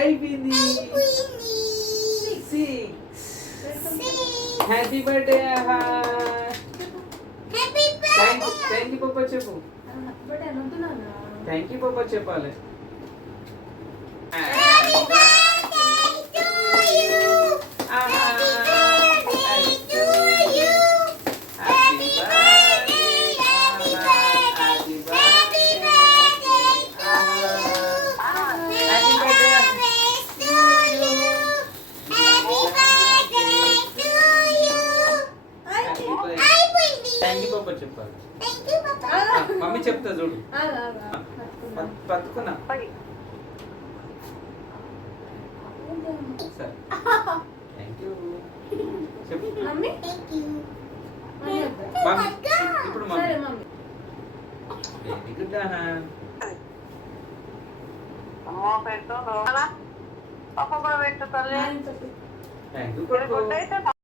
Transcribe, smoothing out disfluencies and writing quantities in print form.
అయిపోయింది. 6. Happy birthday ఆహా. Thank you పప్పా చెప్పు. థ్యాంక్ యూ పప్పా చెప్పాలి. థ్యాంక్ యూ పప్పా చెప్పాలి. మమ్మీ చెప్తా చూడు. పట్టుకున్నా సరే. థ్యాంక్ యూ చెప్పు. మమ్మీ ఇప్పుడు మమ్మీ వెరీ గుడ్ ఆహా. పెట్టు. పెట్టు తల్లి. Thank you.